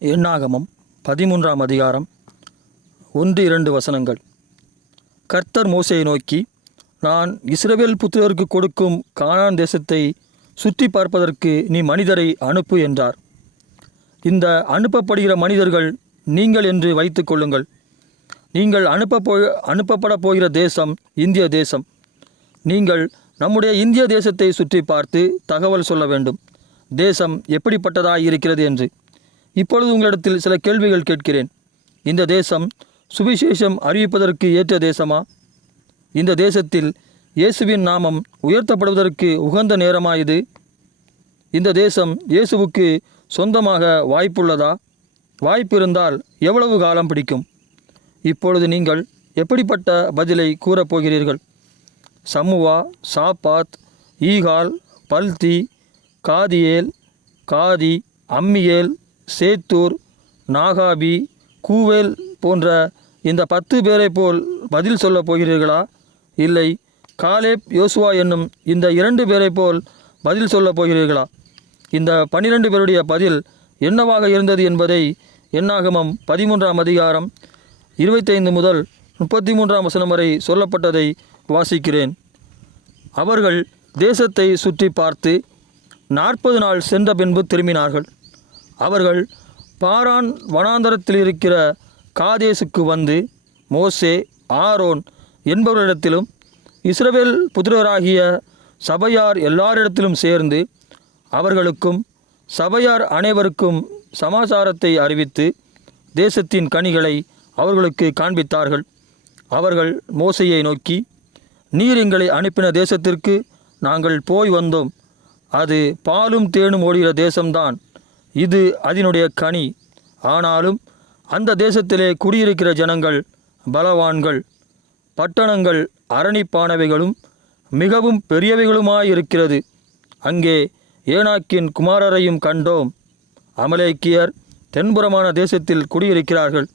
எண்ணாகமம் 13ஆம் அதிகாரம் 1-2 வசனங்கள். கர்த்தர் மோசேயை நோக்கி, நான் இஸ்ரவேல் புத்திரருக்கு கொடுக்கும் கானான் தேசத்தை சுற்றி பார்ப்பதற்கு நீ மனிதரை அனுப்பு என்றார். இந்த அனுப்பப்படுகிற மனிதர்கள் நீங்கள் என்று வைத்து கொள்ளுங்கள். நீங்கள் அனுப்பப்பட போகிற தேசம் இந்திய தேசம். நீங்கள் நம்முடைய இந்திய தேசத்தை சுற்றி பார்த்து தகவல் சொல்ல வேண்டும், தேசம் எப்படிப்பட்டதாய் இருக்கிறது என்று. இப்பொழுது உங்களிடத்தில் சில கேள்விகள் கேட்கிறேன். இந்த தேசம் சுவிசேஷம் அறிவிப்பதற்கு ஏற்ற தேசமா? இந்த தேசத்தில் இயேசுவின் நாமம் உயர்த்தப்படுவதற்கு உகந்த நேரமா இது? இந்த தேசம் இயேசுவுக்கு சொந்தமாக வாய்ப்புள்ளதா? வாய்ப்பு இருந்தால் எவ்வளவு காலம் பிடிக்கும்? இப்பொழுது நீங்கள் எப்படிப்பட்ட பதிலை கூறப்போகிறீர்கள்? சம்முவா, சாப்பாத், ஈகால், பல்தி, காதியேல், காதி, அம்மியேல், சேத்தூர், நாகாபி, கூவேல் போன்ற இந்த 10 பேரை போல் பதில் சொல்லப் போகிறீர்களா? இல்லை காலேப், யோசுவா என்னும் இந்த 2 பேரை போல் பதில் சொல்லப் போகிறீர்களா? இந்த 12 பேருடைய பதில் என்னவாக இருந்தது என்பதை எண்ணாகமம் 13ஆம் அதிகாரம் 25 முதல் 33ஆம் வசனம் வரை சொல்லப்பட்டதை வாசிக்கிறேன். அவர்கள் தேசத்தை சுற்றி பார்த்து 40 நாள் சென்ற பின்பு திரும்பினார்கள். அவர்கள் பாரான் வனாந்தரத்தில் இருக்கிற காதேசுக்கு வந்து மோசே, ஆரோன் என்பவர்களிடத்திலும் இஸ்ரவேல் புத்திரராகிய சபையார் எல்லாரிடத்திலும் சேர்ந்து அவர்களுக்கும் சபையார் அனைவருக்கும் சமாசாரத்தை அறிவித்து தேசத்தின் கனிகளை அவர்களுக்கு காண்பித்தார்கள். அவர்கள் மோசேயை நோக்கி, நீர் எங்களை அனுப்பின தேசத்திற்கு நாங்கள் போய் வந்தோம். அது பாலும் தேனும் ஓடுகிற தேசம்தான். இது அதனுடைய கனி. ஆனாலும் அந்த தேசத்திலே குடியிருக்கிற ஜனங்கள் பலவான்கள், பட்டணங்கள் அரணிப்பானவைகளும் மிகவும் பெரியவைகளுமாயிருக்கிறது. அங்கே ஏனாக்கின் குமாரரையும் கண்டோம். அமலேக்கியர் தென்புறமான தேசத்தில் குடியிருக்கிறார்கள்.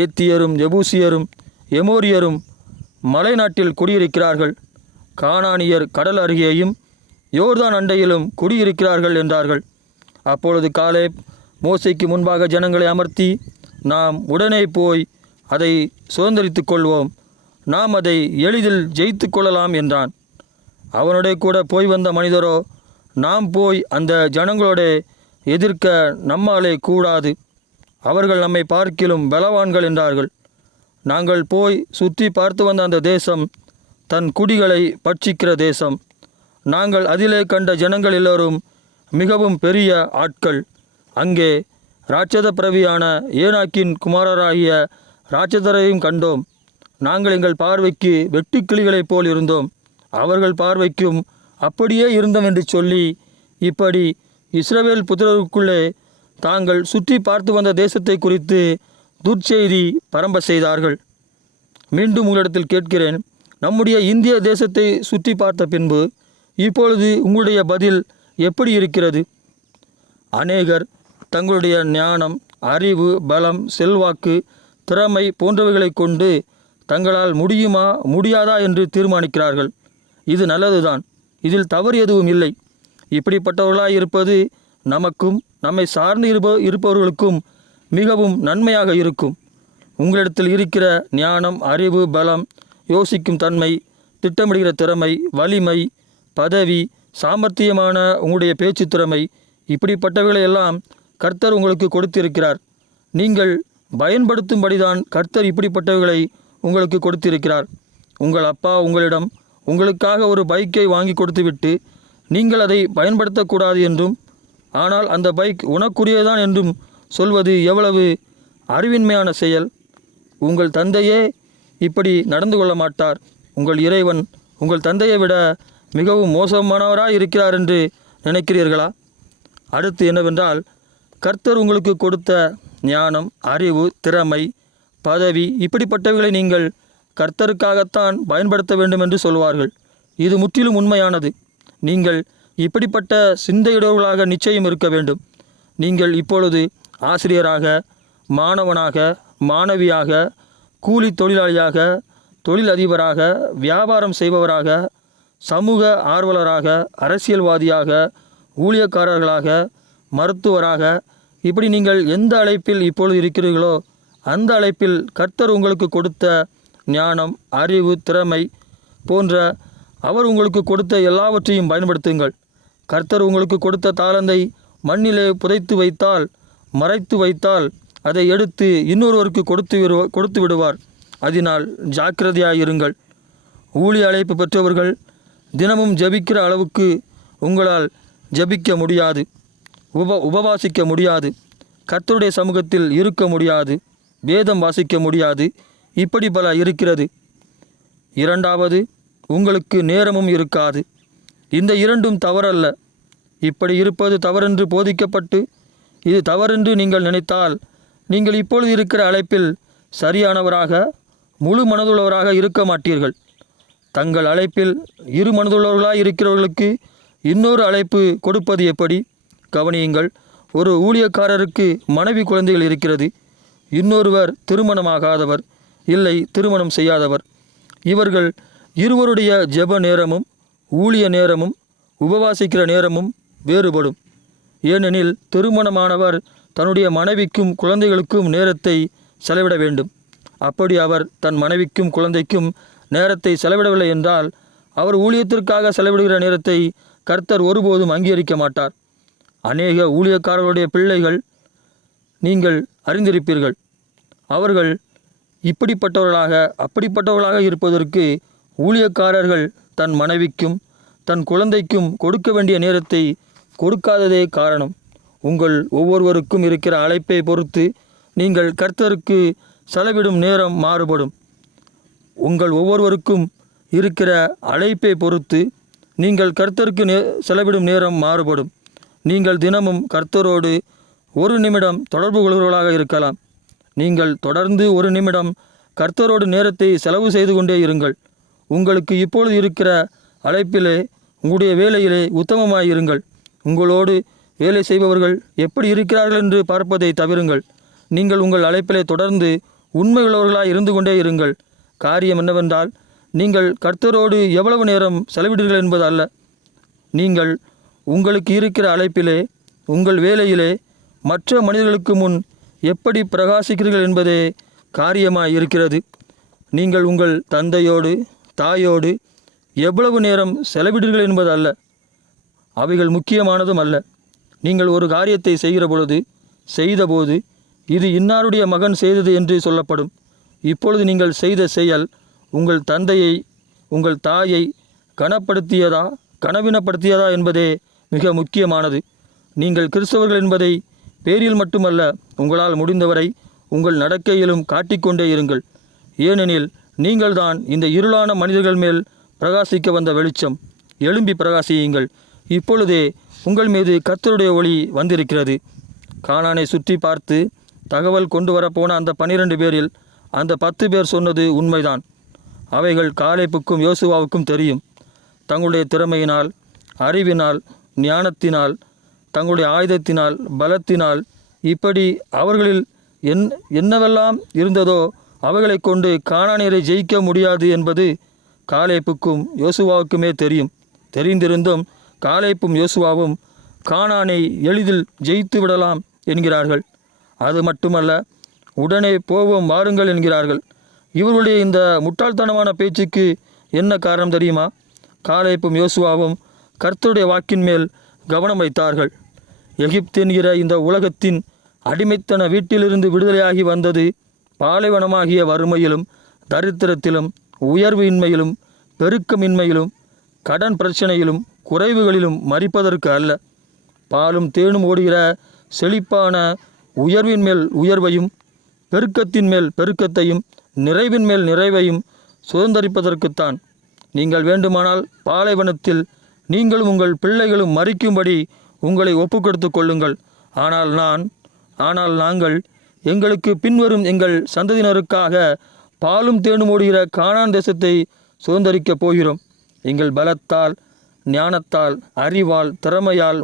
ஏத்தியரும் எபூசியரும் எமோரியரும் மலைநாட்டில் குடியிருக்கிறார்கள். கானானியர் கடல் அருகேயும் யோர்தான் அண்டையிலும் குடியிருக்கிறார்கள் என்றார்கள். அப்பொழுது காலேப் மோசேக்கு முன்பாக ஜனங்களை அமர்த்தி, நாம் உடனே போய் அதை சுதந்தரித்து கொள்வோம், நாம் அதை எளிதில் ஜெயித்து கொள்ளலாம் என்றான். அவனுடைய கூட போய் வந்த மனிதரோ, நாம் போய் அந்த ஜனங்களோட எதிர்க்க நம்மாலே கூடாது, அவர்கள் நம்மை பார்க்கிலும் பலவான்கள் என்றார்கள். நாங்கள் போய் சுற்றி பார்த்து வந்த அந்த தேசம் தன் குடிகளை பட்சிக்கிற தேசம். நாங்கள் அதிலே கண்ட ஜனங்கள் எல்லோரும் மிகவும் பெரிய ஆட்கள். அங்கே ராட்சத பிரவியான ஏனாக்கின் குமாரராகிய ராட்சதரையும் கண்டோம். நாங்கள் எங்கள் பார்வைக்கு வெட்டுக்கிளிகளைப் போல் இருந்தோம், அவர்கள் பார்வைக்கும் அப்படியே இருந்தோம் என்று சொல்லி, இப்படி இஸ்ரவேல் புத்திரருக்குள்ளே தாங்கள் சுற்றி பார்த்து வந்த தேசத்தை குறித்து துர்ச்செய்தி பரம்ப செய்தார்கள். மீண்டும் உங்களிடத்தில் கேட்கிறேன், நம்முடைய இந்திய தேசத்தை சுற்றி பார்த்த பின்பு இப்பொழுது உங்களுடைய பதில் எப்படி இருக்கிறது? அநேகர் தங்களுடைய ஞானம், அறிவு, பலம், செல்வாக்கு, திறமை போன்றவைகளை கொண்டு தங்களால் முடியுமா முடியாதா என்று தீர்மானிக்கிறார்கள். இது நல்லதுதான், இதில் தவறு எதுவும் இல்லை. இப்படிப்பட்டவர்களாய் இருப்பது நமக்கும் நம்மை சார்ந்து இருப்பவர்களுக்கும் மிகவும் நன்மையாக இருக்கும். உங்களிடத்தில் இருக்கிற ஞானம், அறிவு, பலம், யோசிக்கும் தன்மை, திட்டமிடுகிற திறமை, வலிமை, பதவி, சாமர்த்தியமான உங்களுடைய பேச்சு திறமை, இப்படிப்பட்டவைகளை எல்லாம் கர்த்தர் உங்களுக்கு கொடுத்திருக்கிறார். நீங்கள் பயன்படுத்தும்படிதான் கர்த்தர் இப்படிப்பட்டவைகளை உங்களுக்கு கொடுத்திருக்கிறார். உங்கள் அப்பா உங்களிடம் உங்களுக்காக ஒரு பைக்கை வாங்கி கொடுத்துவிட்டு நீங்கள் அதை பயன்படுத்தக்கூடாது என்றும், ஆனால் அந்த பைக் உனக்குரியதான் என்றும் சொல்வது எவ்வளவு அறிவின்மையான செயல்! உங்கள் தந்தையே இப்படி நடந்து கொள்ள மாட்டார். உங்கள் இறைவன் உங்கள் தந்தையை விட மிகவும் மோசமானவராய் இருக்கிறார் என்று நினைக்கிறீர்களா? அடுத்து என்னவென்றால், கர்த்தர் உங்களுக்கு கொடுத்த ஞானம், அறிவு, திறமை, பதவி இப்படிப்பட்டவைகளை நீங்கள் கர்த்தருக்காகத்தான் பயன்படுத்த வேண்டும் என்று சொல்வார்கள். இது முற்றிலும் உண்மையானது. நீங்கள் இப்படிப்பட்ட சிந்தையுடையவர்களாக நிச்சயம் இருக்க வேண்டும். நீங்கள் இப்பொழுது ஆசிரியராக, மாணவனாக, மாணவியாக, கூலி தொழிலாளியாக, தொழிலதிபராக, வியாபாரம் செய்பவராக, சமூக ஆர்வலராக, அரசியல்வாதியாக, ஊழியக்காரர்களாக, மருத்துவராக, இப்படி நீங்கள் எந்த அழைப்பில் இப்பொழுது இருக்கிறீர்களோ அந்த அழைப்பில் கர்த்தர் உங்களுக்கு கொடுத்த ஞானம், அறிவு, திறமை போன்ற அவர் உங்களுக்கு கொடுத்த எல்லாவற்றையும் பயன்படுத்துங்கள். கர்த்தர் உங்களுக்கு கொடுத்த தாளந்தை மண்ணிலே புதைத்து வைத்தால், மறைத்து வைத்தால், அதை எடுத்து இன்னொருவருக்கு கொடுத்து விடுவார். அதனால் ஜாக்கிரதையாயிருங்கள். ஊழிய அழைப்பு பெற்றவர்கள் தினமும் ஜபிக்கிற அளவுக்கு உங்களால் ஜபிக்க முடியாது, உபவாசிக்க முடியாது, கர்த்தருடைய சமூகத்தில் இருக்க முடியாது, வேதம் வாசிக்க முடியாது. இப்படி பல இருக்கிறது. இரண்டாவது, உங்களுக்கு நேரமும் இருக்காது. இந்த இரண்டும் தவறல்ல. இப்படி இருப்பது தவறென்று போதிக்கப்பட்டு இது தவறென்று நீங்கள் நினைத்தால் நீங்கள் இப்பொழுது இருக்கிற அழைப்பில் சரியானவராக, முழு மனதுள்ளவராக இருக்க மாட்டீர்கள். தங்கள் அழைப்பில் இரு மனதுள்ளவர்களாக இருக்கிறவர்களுக்கு இன்னொரு அழைப்பு கொடுப்பது எப்படி? கவனியுங்கள். ஒரு ஊழியக்காரருக்கு மனைவி, குழந்தைகள் இருக்கிறது. இன்னொருவர் திருமணமாகாதவர், இல்லை திருமணம் செய்யாதவர். இவர்கள் இருவருடைய ஜெப நேரமும் ஊழிய நேரமும் உபவாசிக்கிற நேரமும் வேறுபடும். ஏனெனில் திருமணமானவர் தன்னுடைய மனைவிக்கும் குழந்தைகளுக்கும் நேரத்தை செலவிட வேண்டும். அப்படி அவர் தன் மனைவிக்கும் குழந்தைக்கும் நேரத்தை செலவிடவில்லை என்றால் அவர் ஊழியத்திற்காக செலவிடுகிற நேரத்தை கர்த்தர் ஒருபோதும் அங்கீகரிக்க மாட்டார். அநேக ஊழியக்காரர்களுடைய பிள்ளைகள் நீங்கள் அறிந்திருப்பீர்கள். அவர்கள் அப்படிப்பட்டவர்களாக இருப்பதற்கு ஊழியக்காரர்கள் தன் மனைவிக்கும் தன் குழந்தைக்கும் கொடுக்க வேண்டிய நேரத்தை கொடுக்காததே காரணம். உங்கள் ஒவ்வொருவருக்கும் இருக்கிற அழைப்பை பொறுத்து நீங்கள் கர்த்தருக்கு செலவிடும் நேரம் மாறுபடும். உங்கள் ஒவ்வொருவருக்கும் இருக்கிற அழைப்பை பொறுத்து நீங்கள் கர்த்தருக்கு செலவிடும் நேரம் மாறுபடும். நீங்கள் தினமும் கர்த்தரோடு 1 நிமிடம் தொடர்பு கொள்கிறவர்களாக இருக்கலாம். நீங்கள் தொடர்ந்து 1 நிமிடம் கர்த்தரோடு நேரத்தை செலவு செய்து கொண்டே இருங்கள். உங்களுக்கு இப்பொழுது இருக்கிற அழைப்பிலே, உங்களுடைய வேலையிலே உத்தமமாயிருங்கள். உங்களோடு வேலை செய்பவர்கள் எப்படி இருக்கிறார்கள் என்று பார்ப்பதை தவிருங்கள். நீங்கள் உங்கள் அழைப்பிலே தொடர்ந்து உண்மையுள்ளவர்களாக இருந்து கொண்டே இருங்கள். காரியம் என்னவென்றால், நீங்கள் கர்த்தரோடு எவ்வளவு நேரம் செலவிடுங்கள் என்பது அல்ல. நீங்கள் உங்களுக்கு இருக்கிற அழைப்பிலே, உங்கள் வேலையிலே மற்ற மனிதர்களுக்கு முன் எப்படி பிரகாசிக்கிறீர்கள் என்பதே காரியமாய் இருக்கிறது. நீங்கள் உங்கள் தந்தையோடு தாயோடு எவ்வளவு நேரம் செலவிடுங்கள் என்பது அல்ல. அவைகள் முக்கியமானதும் அல்ல. நீங்கள் ஒரு காரியத்தை செய்தபோது இது இன்னாருடைய மகன் செய்தது என்று சொல்லப்படும். இப்பொழுது நீங்கள் செய்த செயல் உங்கள் தந்தையை, உங்கள் தாயை கனவீனப்படுத்தியதா என்பதே மிக முக்கியமானது. நீங்கள் கிறிஸ்தவர்கள் என்பதை பேரில் மட்டுமல்ல, உங்களால் முடிந்தவரை உங்கள் நடக்கையிலும் காட்டிக்கொண்டே இருங்கள். ஏனெனில் நீங்கள்தான் இந்த இருளான மனிதர்கள் மேல் பிரகாசிக்க வந்த வெளிச்சம். எழும்பி பிரகாசியுங்கள். இப்பொழுதே உங்கள் மீது கர்த்தருடைய ஒளி வந்திருக்கிறது. கானானை சுற்றி பார்த்து தகவல் கொண்டு வரப்போன அந்த 12 பேரில் அந்த 10 பேர் சொன்னது உண்மைதான். அவைகள் காலேப்புக்கும் யோசுவாவுக்கும் தெரியும். தங்களுடைய திறமையினால், அறிவினால், ஞானத்தினால், தங்களுடைய ஆயுதத்தினால், பலத்தினால், இப்படி அவர்களில் என்னவெல்லாம் இருந்ததோ அவைகளை கொண்டு கானானியரை ஜெயிக்க முடியாது என்பது காலேப்புக்கும் யோசுவாவுக்குமே தெரியும். தெரிந்திருந்தும் காலேப்பும் யோசுவாவும் கானானை எளிதில் ஜெயித்து விடலாம் என்கிறார்கள். அது மட்டுமல்ல, உடனே போவோம் வாருங்கள் என்கிறார்கள். இவர்களுடைய இந்த முட்டாள்தனமான பேச்சுக்கு என்ன காரணம் தெரியுமா? காலேப்பும் யோசுவாவும் கர்த்தருடைய வாக்கின் மேல் கவனம் வைத்தார்கள். எகிப்து என்கிற இந்த உலகத்தின் அடிமைத்தன வீட்டிலிருந்து விடுதலையாகி வந்தது பாலைவனமாகிய வறுமையிலும், தரித்திரத்திலும், உயர்வு இன்மையிலும், பெருக்கமின்மையிலும், கடன் பிரச்சனையிலும், குறைவுகளிலும் மறிப்பதற்கு அல்ல. பாலும் தேனும் ஓடுகிற செழிப்பான உயர்வின் மேல் உயர்வையும், பெருக்கத்தின் மேல் பெருக்கத்தையும், நிறைவின் மேல் நிறைவையும் சுதந்தரிப்பதற்குத்தான். நீங்கள் வேண்டுமானால் பாலைவனத்தில் நீங்களும் உங்கள் பிள்ளைகளும் மறிக்கும்படி உங்களை ஒப்புக்கொடுத்து கொள்ளுங்கள். ஆனால் நாங்கள் எங்களுக்கு பின்வரும் எங்கள் சந்ததியினருக்காக பாலும் தேனும் ஓடுகிற கானான் தேசத்தை சுதந்தரிக்கப் போகிறோம். எங்கள் பலத்தால், ஞானத்தால், அறிவால், திறமையால்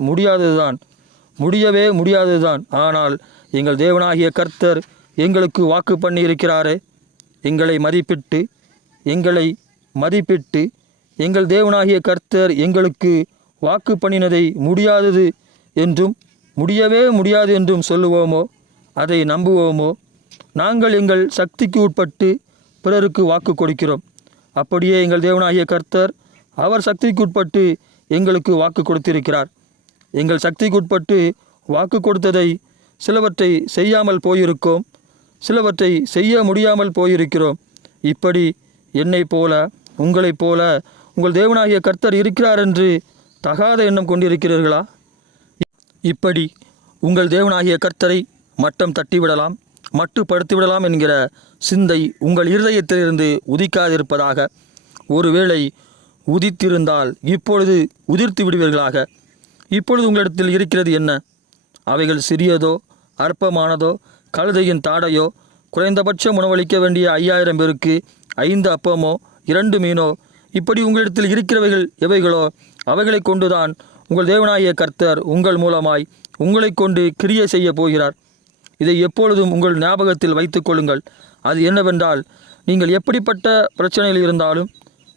முடியவே முடியாததுதான். ஆனால் எங்கள் தேவனாகிய கர்த்தர் எங்களுக்கு வாக்கு பண்ணியிருக்கிறாரே. எங்களை மதிப்பிட்டு எங்கள் தேவனாகிய கர்த்தர் எங்களுக்கு வாக்கு பண்ணினதை முடியாதது என்றும் முடியவே முடியாது என்றும் சொல்லுவோமோ, அதை நம்புவோமோ? நாங்கள் எங்கள் சக்திக்கு உட்பட்டு பிறருக்கு வாக்கு கொடுக்கிறோம். அப்படியே எங்கள் தேவனாகிய கர்த்தர் அவர் சக்திக்கு உட்பட்டு எங்களுக்கு வாக்கு கொடுத்திருக்கிறார். எங்கள் சக்திக்கு உட்பட்டு வாக்கு கொடுத்ததை சிலவற்றை செய்யாமல் போயிருக்கோம், சிலவற்றை செய்ய முடியாமல் போயிருக்கிறோம். இப்படி என்னைப் போல உங்களைப் போல உங்கள் தேவனாகிய கர்த்தர் இருக்கிறார் என்று தகாத எண்ணம் கொண்டிருக்கிறீர்களா? இப்படி உங்கள் தேவனாகிய கர்த்தரை மட்டம் தட்டிவிடலாம், மட்டுப்படுத்திவிடலாம் என்கிற சிந்தை உங்கள் இருதயத்திலிருந்து உதிக்காதிருப்பதாக. ஒருவேளை உதித்திருந்தால் இப்பொழுது உதிர்த்து விடுவீர்களாக. இப்பொழுது உங்களிடத்தில் இருக்கிறது என்ன? அவைகள் சிறியதோ அற்பமானதோ, கழுதையின் தாடையோ, குறைந்தபட்சம் உணவளிக்க வேண்டிய 5000 பேருக்கு 5 அப்பமோ 2 மீனோ, இப்படி உங்களிடத்தில் இருக்கிறவைகள் எவைகளோ அவைகளை கொண்டுதான் உங்கள் தேவனாகிய கர்த்தர் உங்கள் மூலமாய் உங்களை கொண்டு கிரியை செய்ய போகிறார். இதை எப்பொழுதும் உங்கள் ஞாபகத்தில் வைத்துக் கொள்ளுங்கள். அது என்னவென்றால், நீங்கள் எப்படிப்பட்ட பிரச்சனையில் இருந்தாலும்,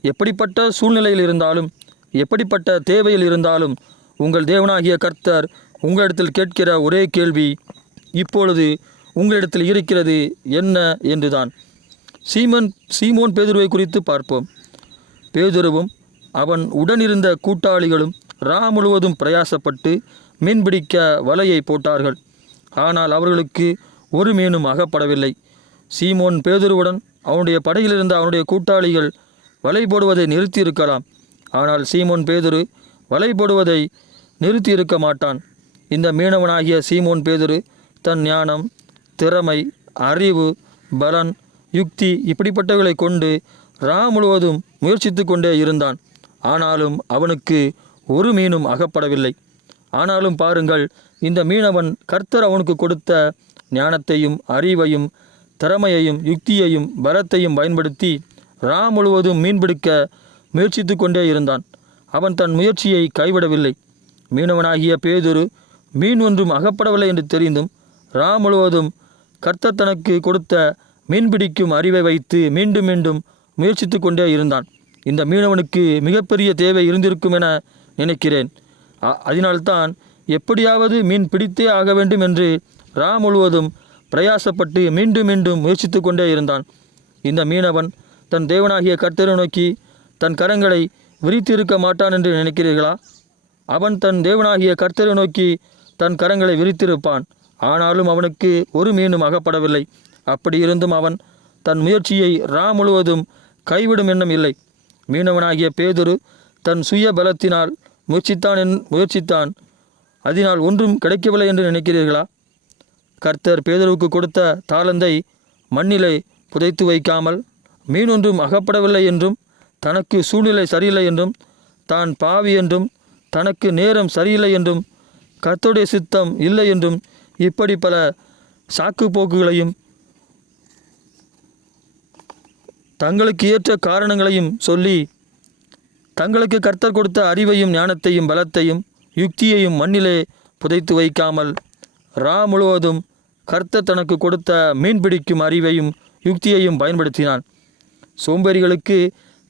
எப்படிப்பட்ட சூழ்நிலையில் இருந்தாலும், எப்படிப்பட்ட தேவையில் இருந்தாலும், உங்கள் தேவனாகிய கர்த்தர் உங்களிடத்தில் கேட்கிற ஒரே கேள்வி இப்பொழுது உங்களிடத்தில் இருக்கிறது என்ன என்றுதான். சீமோன் பேதுருவை குறித்து பார்ப்போம். பேதுருவும் அவன் உடனிருந்த கூட்டாளிகளும் முழுவதும் பிரயாசப்பட்டு மீன்பிடிக்க வலையை போட்டார்கள். ஆனால் அவர்களுக்கு ஒரு மீனும் அகப்படவில்லை. சீமோன் பேதுருவுடன் அவனுடைய படகில் இருந்த அவனுடைய கூட்டாளிகள் வலை போடுவதை நிறுத்தியிருக்கலாம். ஆனால் சீமோன் பேதுரு வலை போடுவதை நிறுத்தியிருக்க மாட்டான். இந்த மீனவனாகிய சீமோன் பேதுரு தன் ஞானம், திறமை, அறிவு, பலன், யுக்தி இப்படிப்பட்டவர்களை கொண்டு முழுவதும் முயற்சித்து கொண்டே இருந்தான். ஆனாலும் அவனுக்கு ஒரு மீனும் அகப்படவில்லை. ஆனாலும் பாருங்கள், இந்த மீனவன் கர்த்தர் அவனுக்கு கொடுத்த ஞானத்தையும் அறிவையும் திறமையையும் யுக்தியையும் பலத்தையும் பயன்படுத்தி முழுவதும் மீன்பிடிக்க முயற்சித்து கொண்டே இருந்தான். அவன் தன் முயற்சியை கைவிடவில்லை. மீனவனாகிய பேதுரு மீன் ஒன்றும் அகப்படவில்லை என்று தெரிந்தும் முழுவதும் கர்த்தர் தனக்கு கொடுத்த மீன்பிடிக்கும் அறிவை வைத்து மீண்டும் மீண்டும் முயற்சித்து கொண்டே இருந்தான். இந்த மீனவனுக்கு மிகப்பெரிய தேவை இருந்திருக்கும் என நினைக்கிறேன். அதனால்தான் எப்படியாவது மீன் பிடித்தே ஆக வேண்டும் என்று முழுவதும் பிரயாசப்பட்டு மீண்டும் மீண்டும் முயற்சித்து கொண்டே இருந்தான். இந்த மீனவன் தன் தேவனாகிய கர்த்தரை நோக்கி தன் கரங்களை விரித்திருக்க மாட்டான் என்று நினைக்கிறீர்களா? அவன் தன் தேவனாகிய கர்த்தரை நோக்கி தன் கரங்களை விரித்திருப்பான். ஆனாலும் அவனுக்கு ஒரு மீனும் அகப்படவில்லை. அப்படி இருந்தும் அவன் தன் முயற்சியை முழுவதும் கைவிடும் எண்ணம் இல்லை. மீனவனாகிய பேதுரு தன் சுய பலத்தினால் முயற்சித்தான். அதனால் ஒன்றும் கிடைக்கவில்லை என்று நினைக்கிறீர்களா? கர்த்தர் பேதுருவுக்கு கொடுத்த தாளந்தை மண்ணிலே புதைத்து வைக்காமல், மீன் ஒன்றும் அகப்படவில்லை என்றும், தனக்கு சூழ்நிலை சரியில்லை என்றும், தான் பாவி என்றும், தனக்கு நேரம் சரியில்லை என்றும், கர்த்தருடைய சித்தம் இல்லை என்றும், இப்படி பல சாக்கு போக்குகளையும் தங்களுக்கு ஏற்ற காரணங்களையும் சொல்லி, தங்களுக்கு கர்த்தர் கொடுத்த அறிவையும் ஞானத்தையும் பலத்தையும் யுக்தியையும் மண்ணிலே புதைத்து வைக்காமல் முழுவதும் கர்த்தர் தனக்கு கொடுத்த மீன்பிடிக்கும் அறிவையும் யுக்தியையும் பயன்படுத்தினான். சோம்பேறிகளுக்கு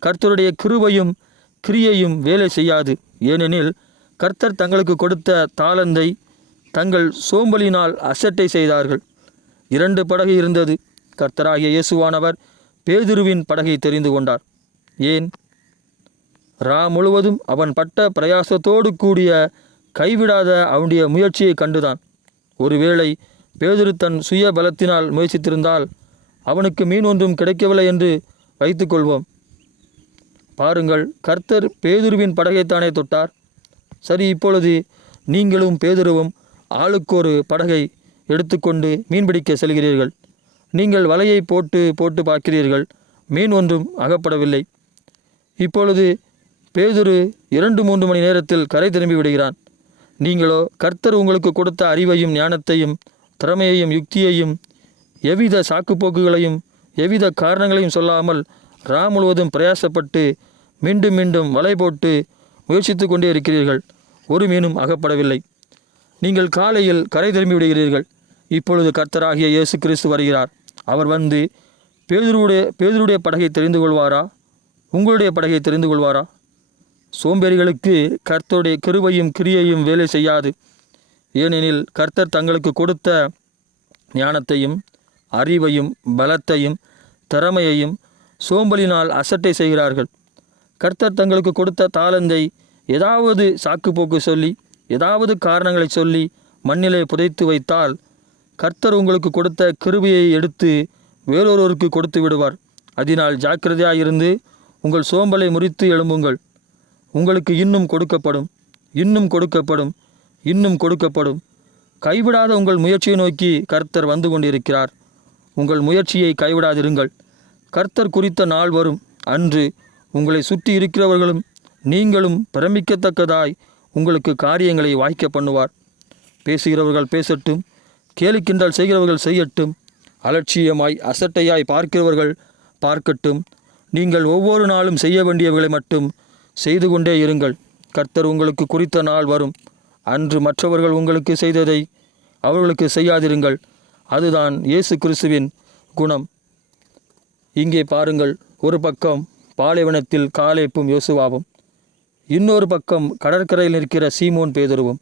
கர்த்தருடைய கிருபையும் கிரியையும் வேலை செய்யாது. ஏனெனில் கர்த்தர் தங்களுக்கு கொடுத்த தாளந்தை தங்கள் சோம்பலினால் அசட்டை செய்தார்கள். 2 படகு இருந்தது. கர்த்தராகிய இயேசுவானவர் பேதுருவின் படகை தெரிந்து கொண்டார். ஏன்? முழுவதும் அவன் பட்ட பிரயாசத்தோடு கூடிய கைவிடாத அவனுடைய முயற்சியை கண்டுதான். ஒருவேளை பேதுரு தன் சுய பலத்தினால் முயற்சித்திருந்தால் அவனுக்கு மீன் ஒன்றும் கிடைக்கவில்லை என்று வைத்துக்கொள்வோம். பாருங்கள், கர்த்தர் பேதுருவின் படகைத்தானே தொட்டார். சரி, இப்பொழுது நீங்களும் பேதுருவும் ஆளுக்கொரு படகை எடுத்துக்கொண்டு மீன்பிடிக்க செல்கிறீர்கள். நீங்கள் வலையை போட்டு பார்க்கிறீர்கள். மீன் ஒன்றும் அகப்படவில்லை. இப்பொழுது பேதுரு 2-3 மணி நேரத்தில் கரை திரும்பி விடுகிறான். நீங்களோ கர்த்தர் உங்களுக்கு கொடுத்த அறிவையும் ஞானத்தையும் திறமையையும் யுக்தியையும் எவ்வித சாக்குப்போக்குகளையும் எவ்வித காரணங்களையும் சொல்லாமல் முழுவதும் பிரயாசப்பட்டு மீண்டும் மீண்டும் வலை போட்டு முயற்சித்து கொண்டே இருக்கிறீர்கள். ஒரு மீனும் அகப்படவில்லை. நீங்கள் காலையில் கரை திரும்பி விடுகிறீர்கள். இப்பொழுது கர்த்தராகிய இயேசு கிறிஸ்து வருகிறார். அவர் வந்து பேதுருடைய படகை தெரிந்து கொள்வாரா? உங்களுடைய படகை தெரிந்து கொள்வாரா? சோம்பேறிகளுக்கு கர்த்தருடைய கிருபையும் கிரியையும் வேலை செய்யாது. ஏனெனில் கர்த்தர் தங்களுக்கு கொடுத்த ஞானத்தையும் அறிவையும் பலத்தையும் திறமையையும் சோம்பலினால் அசட்டை செய்கிறார்கள். கர்த்தர் தங்களுக்கு கொடுத்த தாளந்தை ஏதாவது சாக்குப்போக்கு சொல்லி ஏதாவது காரணங்களை சொல்லி மண்ணிலே புதைத்து வைத்தால் கர்த்தர் உங்களுக்கு கொடுத்த கிருபையை எடுத்து வேறொருவருக்கு கொடுத்து விடுவார். அதனால் ஜாக்கிரதையாயிருந்து உங்கள் சோம்பலை முறித்து எழும்புங்கள். உங்களுக்கு இன்னும் கொடுக்கப்படும், இன்னும் கொடுக்கப்படும், இன்னும் கொடுக்கப்படும். கைவிடாத உங்கள் முயற்சியை நோக்கி கர்த்தர் வந்து கொண்டிருக்கிறார். உங்கள் முயற்சியை கைவிடாதிருங்கள். கர்த்தர் குறித்த நாள் வரும், அன்று உங்களை சுற்றி இருக்கிறவர்களும் நீங்களும் பிரமிக்கத்தக்கதாய் உங்களுக்கு காரியங்களை வாய்க்க பண்ணுவார். பேசுகிறவர்கள் பேசட்டும், கேலிக்கிண்டல் செய்கிறவர்கள் செய்யட்டும், அலட்சியமாய் அசட்டையாய் பார்க்கிறவர்கள் பார்க்கட்டும். நீங்கள் ஒவ்வொரு நாளும் செய்ய வேண்டியவர்களை மட்டும் செய்து கொண்டே இருங்கள். கர்த்தர் உங்களுக்கு குறித்த நாள் வரும், அன்று மற்றவர்கள் உங்களுக்கு செய்ததை அவர்களுக்கு செய்யாதிருங்கள். அதுதான் இயேசு கிறிஸ்துவின் குணம். இங்கே பாருங்கள், ஒரு பக்கம் பாலைவனத்தில் காலேப்பும் யோசுவாவும், இன்னொரு பக்கம் கடற்கரையில் இருக்கிற சீமோன் பேதுருவும்.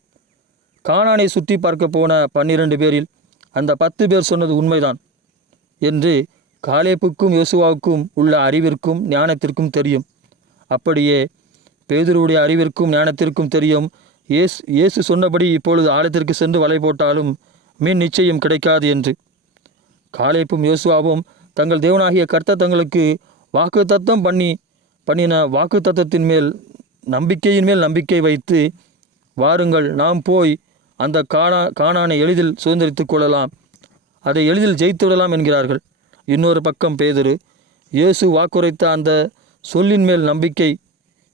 கானானை சுற்றி பார்க்க போன 12 பேரில் அந்த 10 பேர் சொன்னது உண்மைதான் என்று காலேப்புக்கும் யோசுவாவுக்கும் உள்ள அறிவிற்கும் ஞானத்திற்கும் தெரியும். அப்படியே பேதுருவுடைய அறிவிற்கும் ஞானத்திற்கும் தெரியும், இயேசு சொன்னபடி இப்பொழுது ஆழத்திற்கு சென்று வலை போட்டாலும் மீன் நிச்சயம் கிடைக்காது என்று. காலேப்பும் யோசுவாவும் தங்கள் தேவனாகிய கர்த்தர் தங்களுக்கு வாக்குத்தத்தம் பண்ணின வாக்குத்தத்தத்தின் மேல் நம்பிக்கையின் மேல் நம்பிக்கை வைத்து, வாருங்கள் நாம் போய் அந்த கானானை எளிதில் சுதந்திரித்து கொள்ளலாம், அதை எளிதில் ஜெயித்து விடலாம் என்கிறார்கள். இன்னொரு பக்கம் பேதுரு இயேசு வாக்குரைத்த அந்த சொல்லின் மேல் நம்பிக்கை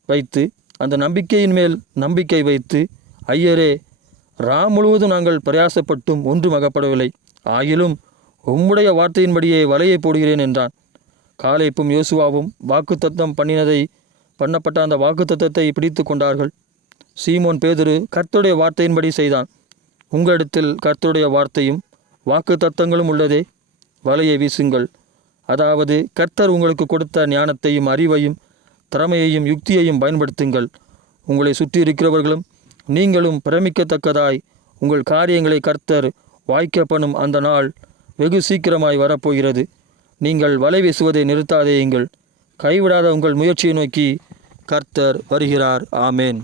வைத்து, அந்த நம்பிக்கையின் மேல் நம்பிக்கை வைத்து, ஐயரே, முழுவதும் நாங்கள் பிரயாசப்பட்டும் ஒன்றும் அகப்படவில்லை, ஆகிலும் உம்முடைய வார்த்தையின்படியே வலையை போடுகிறேன் என்றான். காலேப்பும் யோசுவாவும் வாக்குத்தத்தம் பண்ணப்பட்ட அந்த வாக்குத்தத்தத்தை பிடித்து கொண்டார்கள். சீமோன் பேதுரு கர்த்தருடைய வார்த்தையின்படி செய்தான். உங்களிடத்தில் கர்த்தருடைய வார்த்தையும் வாக்குத்தத்தங்களும் உள்ளதே, வலையை வீசுங்கள். அதாவது கர்த்தர் உங்களுக்கு கொடுத்த ஞானத்தையும் அறிவையும் திறமையையும் யுக்தியையும் பயன்படுத்துங்கள். உங்களை சுற்றி இருக்கிறவர்களும் நீங்களும் பிரமிக்கத்தக்கதாய் உங்கள் காரியங்களை கர்த்தர் வாய்க்க பண்ணும் அந்த நாள் வெகு சீக்கிரமாய் வரப்போகிறது. நீங்கள் வலை வீசுவதை நிறுத்தாதேயுங்கள். கைவிடாத உங்கள் முயற்சியை நோக்கி கர்த்தர் வருகிறார். ஆமேன்.